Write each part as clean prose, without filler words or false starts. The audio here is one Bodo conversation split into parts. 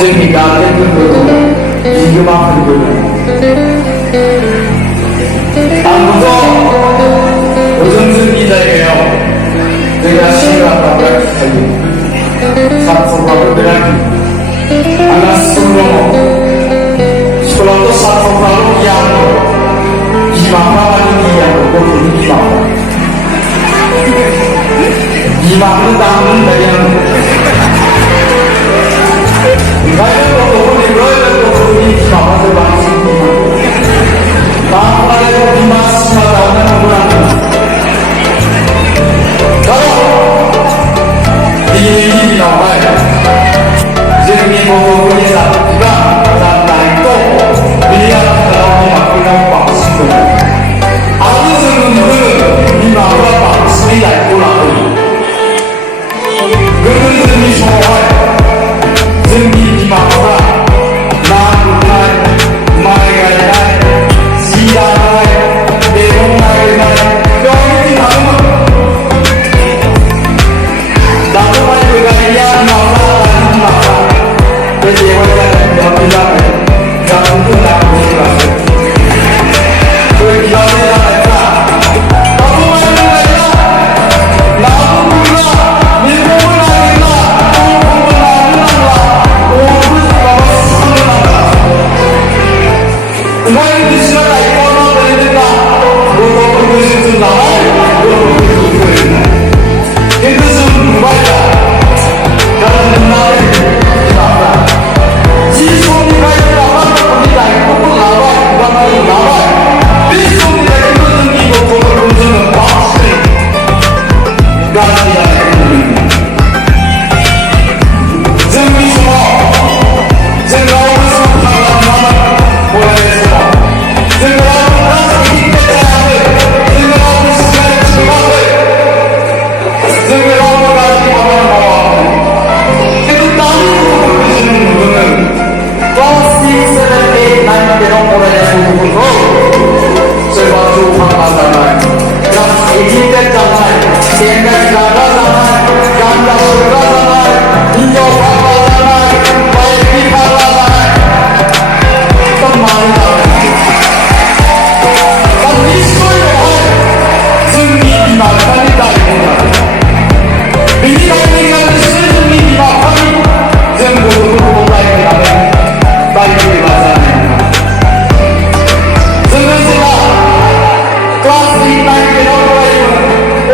जोंनि गार्जेनफोरखौ बिगोमाफोरखौ आंबोथ' ओजों जोंनि जायगायाव जोंना सेंग्राफ्रा बिराद थायो साथ्रफ्राबो बिराद आंना स्कुल दङ स्कुलावथ' साथ्रफ्राल' गियान बिमाफ्रा माने गियान गथ'नि बिमाखौ दामनो होननाय आं ओंखायनो गथ'फोरनिफ्राय गथ'फोरनि बिमाफ्रासो बांसिन बांद्राय बिमा सिमा दामनो नांगौ आङो दिनैनि दिनावहाय जोंनि गथ'फोरनि बिबान दायित्व बेनि आथिखालाव बिमाफोरनाव बांसिन दङ आरो जोङो नुयो बिमाफ्रा बांसिनै दायित्व लाबोयो गोदो जोंनि समावहाय जोंनि बिमाफ्रा ना गुरनाय माइ गायनाय जि दानाय मैगं नागिरनाय बेयावनो दिन थाङोमोन दाथ' माइबो गायनाया बिमाफ्रा दानि बिमाफ्रा बे जेवाय जानाय बिमाफोर जाबाय गाबोनबो ना गुरग्रासो बै बिमाफोर जानायफ्रा दाथ' माइबो गायला नाबो गुरला मैगंबो नागिरला दंखलबो लानो नांला अरबो माबा सुनो नांला ओंखायनो बिसोरना दायित्वआ माबोरै जोंना गथ'फोरखौ जोथोन लानाय गथ'फोरखौ फोरोंनाय खिन्थु जों नुबाय दा नुनानै बिमाफ्रा जि समनिफ्राय बिमाफ्रा गथ'नि दायित्वखौ लाबाय बिबानखौ लाबाय बे समनिफ्रायनो जोंनि गथ'फोरखौ जोङो बांसिनै गाज्रि जानायखौ नुनो मोनो जोंनि समाव जों रावबो सोलोंथाइ लानानै फरायनाय समाव जों रावबो राजनितिक जायाखै जों रावबो सिगारेट सोबाखै जों रावबो गाज्रि खामानि मावाखै खिन्थु दानि गथ'फोरखौ जों नुदों क्लास 6, 7, 8, 9, 10आव फरायनाय गथ'फोरखौ सोरबा जौ फाग्ला जानाय क्लास 18 जानाय सेंग्रा जाग्रा जानाय गान्जा सोबग्रा जानाय हिन्जाव फाग्ला जानाय बाइकनि फाग्ला जानाय दा मानो जानाय दा निस्सय बेवहाय जोंनि बिमा बिफानि दाय दं बेनि थाखायनो निस्सय जोंनि बिमा बिफानि जों गथ'फोरखौ दाय होनानै दाय होयोबा जानाय नङा जोङो जेब्ला क्लास 8, 9, 10आव फरायोमोन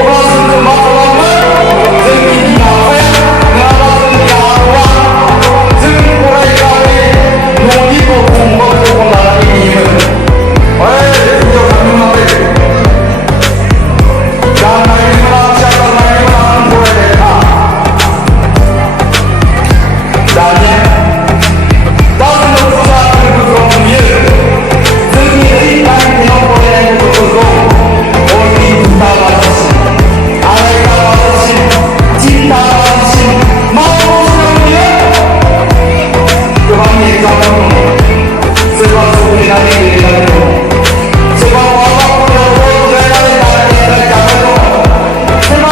अब्ला जोंखौ मा खालामोमोन जोंनि बिमा बिफाया नङाबा जोंनि आबौआ जोंनि फरायग्रा बे न'नि दरखं बा दरखं लानानै नेयोमोन ओइ हिन्जाव थांनो माबोरै गाननाय मोना फिसा गाननाय मोना आं फरायनाय नङा दानिया दा जोङो फुजा फोरबोफ्राव नुयो जोंनि 8, 9, 10आव फरायनाय गथ'फोरखौ हरनि 2टा बाजिसिम 2:30 बाजिसिम 3टा बाजिसिम मा अबस्थायाव नुयो गोबां एग्जामफोर दङ सोरबा गेलेनानै दङ सोरबा माबा खनायाव जिरायनानै जानाय दङ सोरबा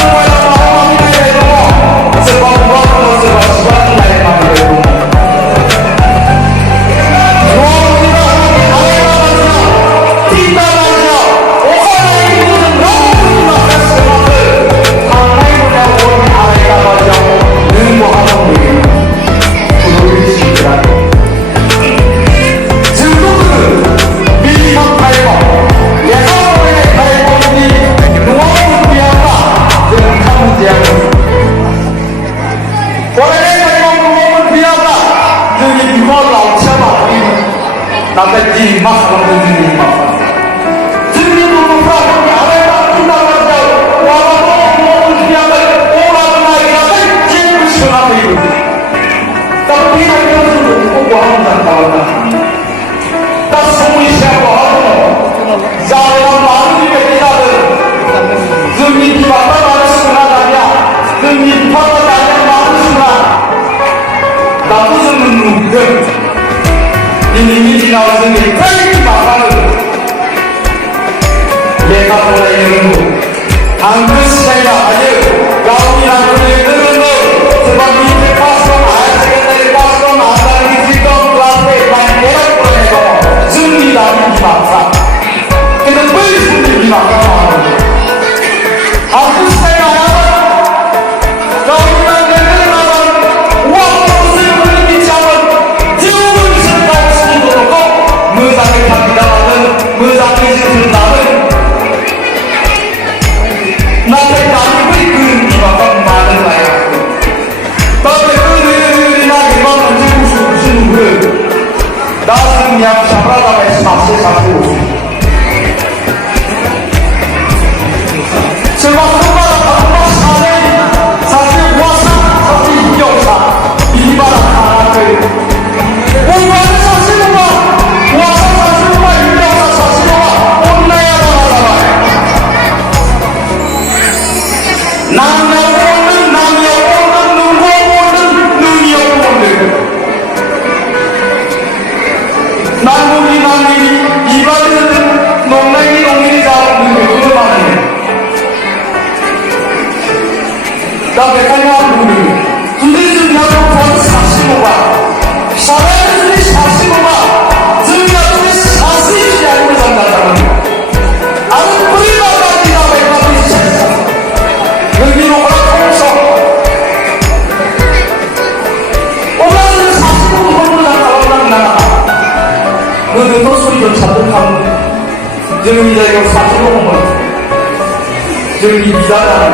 मबाइलाव माबा माबि नायनाय दङ सोरबा सोरबा सिबां नायनाय दङ नाथाय दिनै मा खालामदों जोंनि बिमाफ्रा जोंनि गथ'फ्रा आलायबा 2टा बाजियाव बहाबा न'आव उन्दुयाखै अब्लाबो नागिराखै जेबो सोङाखैबो दा बेबायदियाव जों गथ'खौ बहा मोजां खालामनो दा समस्याया बहा दङ जानायाव मानो बेबायदि जादों जोंनि बिमाफ्रा मानो सोङा दानिया जोंनि बिफाफ्रा दानिया मानो सोङा दाथ' जोङो नुदों दिनैनि दिनाव जोंनि फ्राय बिमाफ्रानो लेखा फरायनो रोंगौ आंबो सिनायनो हायो गावनि नामखौ लिरनो रोंगौ सोरबा मेट्रिक पास दं higher secondary pass 45. 제가 손바닥 4년, 45사, 42경사, 이바라 하나들. 공부하는 45만, 5사 45만, 1경사 45만, 온나야 나가라. 남녀 오는, 남녀 오는, 눈고 오는, 눈이 오는. 남국이 남국이, 이바리는 농락이 농민이 잡는 게 그거 많네. 나 백화점 누구니? 두대준 나도 본 45만. 사람들이 45만. 증가들이 40이 아니고 산다는 거야. 아는 뿌리만까지가 백화점이 있었어. 여기로 허락하면서. 엄마는 45만 혼자 나가고 나가. 너도 소리도 자극하고. 저기 이제 45만. 저기 미달하는.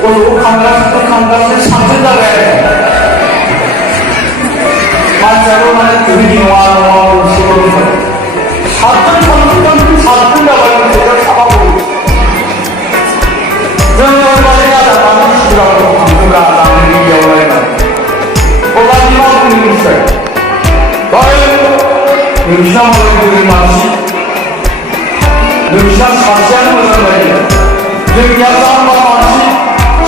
오늘 강가를 삼천다고 해. 만자로 나는 그리와노 시골에서 사천 나가는 제가 잡아보고 정말이 나가는 시골로 강구가 나는 여행을 오가니만 부리고 있어요. 과연 이상하게 그릴 맛이 이상 사시하는 것은 말이에요. 이상한 맛이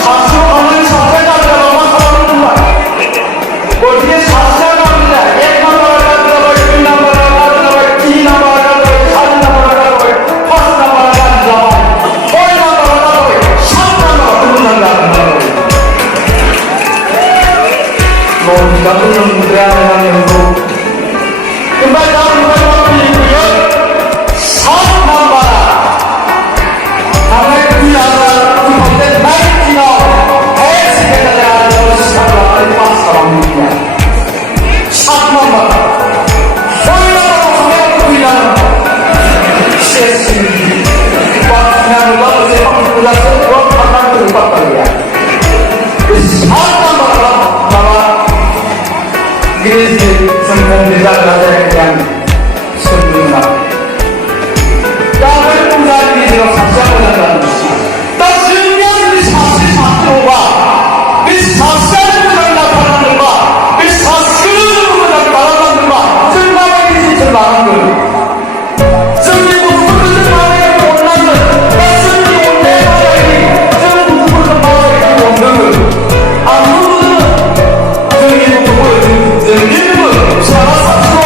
사수하는 사회자들만 살아가는 거야. 어떻게 사수하는데 옛날만 들어가, 끝나만 들어가, 뒤나만 들어가, 사진나만 들어가, 파스나만 들어가, 오이나만 들어가, 샤프나만 들어간다는 거야. 너희가 그런 문제 안 하면서 그말 다음 말만 빌리고요. 사업만 봐라. 다음에 그 나라 일본 사람 30억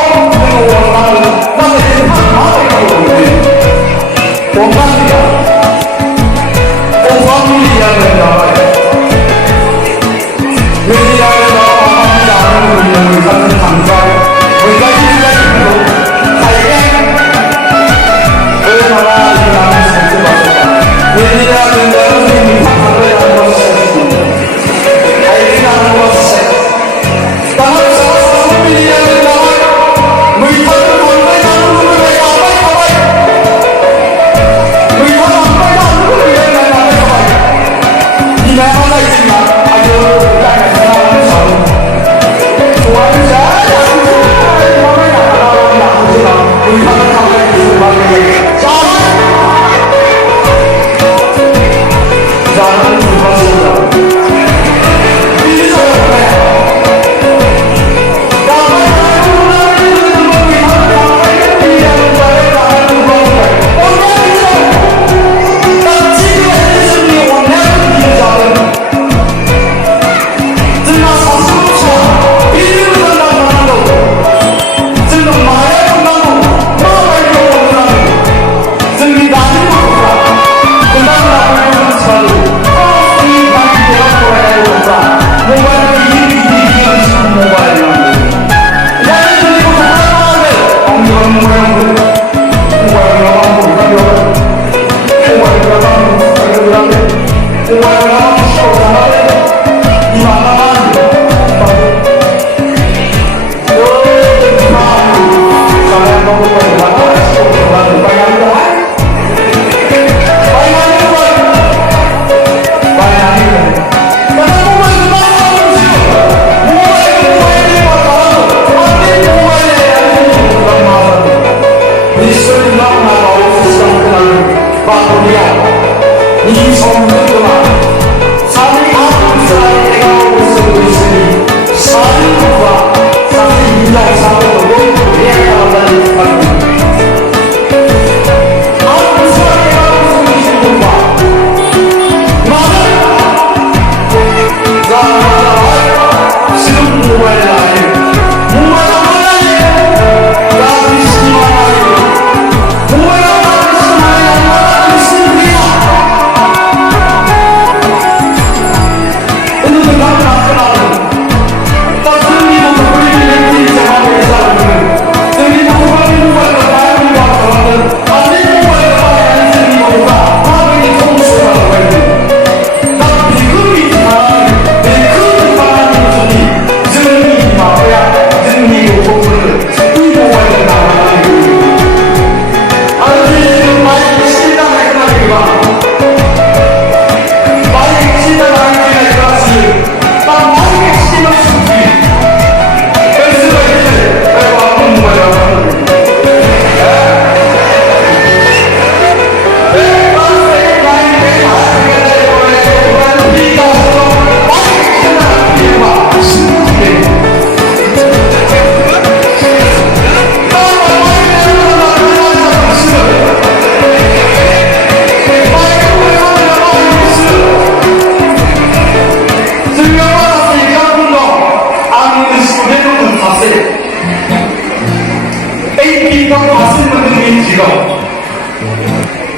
hasil menjadi zero.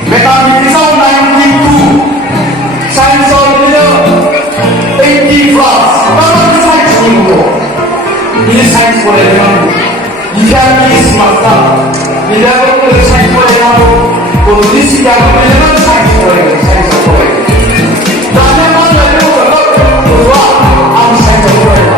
Metaphysician 92, science order 80 plus. Apa science ini? Ini science boleh dengan ini semata. Tidak boleh science boleh dengan kondisi yang dengan science boleh. Science boleh. Dan memang ada juga bahwa science boleh.